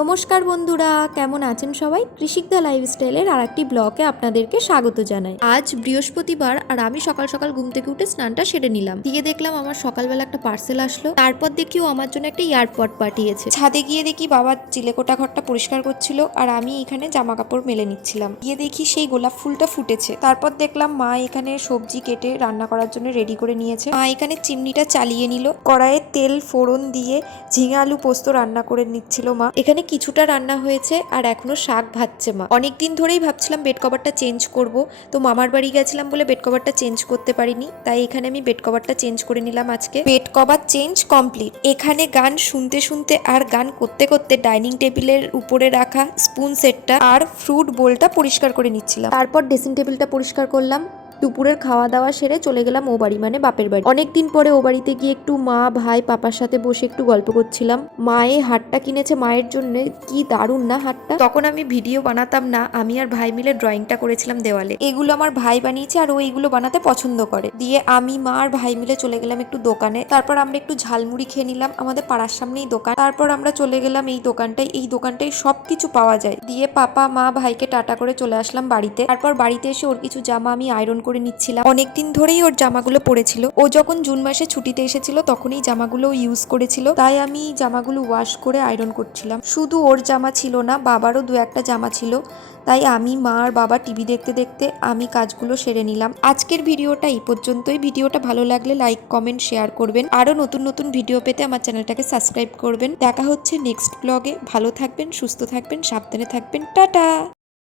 নমস্কার বন্ধুরা, কেমন আছেন সবাই? কৃষিকদা লাইফস্টাইলের আর একটি ব্লগে আপনাদেরকে স্বাগত জানাই। আজ বৃহস্পতিবার আর আমি সকাল সকাল ঘুম থেকে উঠে স্নানটা সেরে নিলাম। দিয়ে দেখলাম আমার সকালবেলা একটা পার্সেল আসলো। তারপর দেখিও আমার জন্য একটা এয়ারপড পাঠিয়েছে। ছাদে গিয়ে দেখি বাবা চিলেকোঠা ঘরটা পরিষ্কার করছিল আর আমি এখানে জামা কাপড় মেলে নিচ্ছিলাম। গিয়ে দেখি সেই গোলাপ ফুলটা ফুটেছে। তারপর দেখলাম মা এখানে সবজি কেটে রান্না করার জন্য রেডি করে নিয়েছে। মা এখানে চিমনিটা চালিয়ে নিল, কড়াইয়ে তেল ফোড়ন দিয়ে ঝিঙে আলু পোস্ত রান্না করে নিচ্ছিল মা। এখানে কিছুটা রান্না হয়েছে আর এখনো শাক ভাজছে মা। অনেকদিন ধরেই ভাবছিলাম বেড কভারটা চেঞ্জ করব, তো মামার বাড়ি গেছিলাম বলে বেড কভারটা চেঞ্জ করতে পারিনি, তাই এখানে আমি বেড কভারটা চেঞ্জ করে নিলাম আজকে। Bed cover change complete. এখানে গান শুনতে শুনতে আর গান করতে করতে ডাইনিং টেবিলের উপরে রাখা স্পুন সেটটা আর ফ্রুট বোলটা পরিষ্কার করে নিচ্ছিলাম। তারপর ড্রেসিং টেবিলটা পরিষ্কার করলাম। দুপুরের খাওয়া দাওয়া সেরে চলে গেলাম ও বাড়ি, মানে বাপের বাড়ি। অনেকদিন পরে ও বাড়িতে গিয়ে একটু মা ভাই পাপার সাথে বসে একটু গল্প করছিলাম। মায়ে হাটটা কিনেছে মায়ের জন্য, কি দারুণ না হাটটা। তখন আমি ভিডিও বানাতাম না, আমি আর ভাই মিলে ড্রয়িংটা করেছিলাম দেওয়ালে। এগুলো আমার ভাই বানিয়েছে আর ও এইগুলো বানাতে পছন্দ করে। দিয়ে আমি মা আর ভাই মিলে চলে গেলাম একটু দোকানে। তারপর আমরা একটু ঝালমুড়ি খেয়ে নিলাম, আমাদের পাড়ার সামনেই দোকান। তারপর আমরা চলে গেলাম এই দোকানটায় সবকিছু পাওয়া যায়। দিয়ে পাপা মা ভাইকে টাটা করে চলে আসলাম বাড়িতে। তারপর বাড়িতে এসে ওর কিছু জামা আমি আয়রন করে নিচ্ছিলাম। অনেকদিন ধরেই ওর জামাগুলো পড়েছিল। ও যখন জুন মাসে ছুটিতে এসেছিল তখন এই জামাগুলো ইউজ করেছিল, তাই আমি জামাগুলো ওয়াশ করে আয়রন করছিলাম। শুধু ওর জামা ছিল না, বাবারও দু একটা জামা ছিল, তাই আমি মা আর বাবা টিভি দেখতে দেখতে আমি কাজগুলো সেরে নিলাম। আজকের ভিডিওটা এই পর্যন্তই। ভিডিওটা ভালো লাগলে লাইক কমেন্ট শেয়ার করবেন। আরো নতুন নতুন ভিডিও পেতে আমার চ্যানেলটাকে সাবস্ক্রাইব করবেন। দেখা হচ্ছে নেক্সট ব্লগে। ভালো থাকবেন, সুস্থ থাকবেন, সাবধানে থাকবেন। টাটা।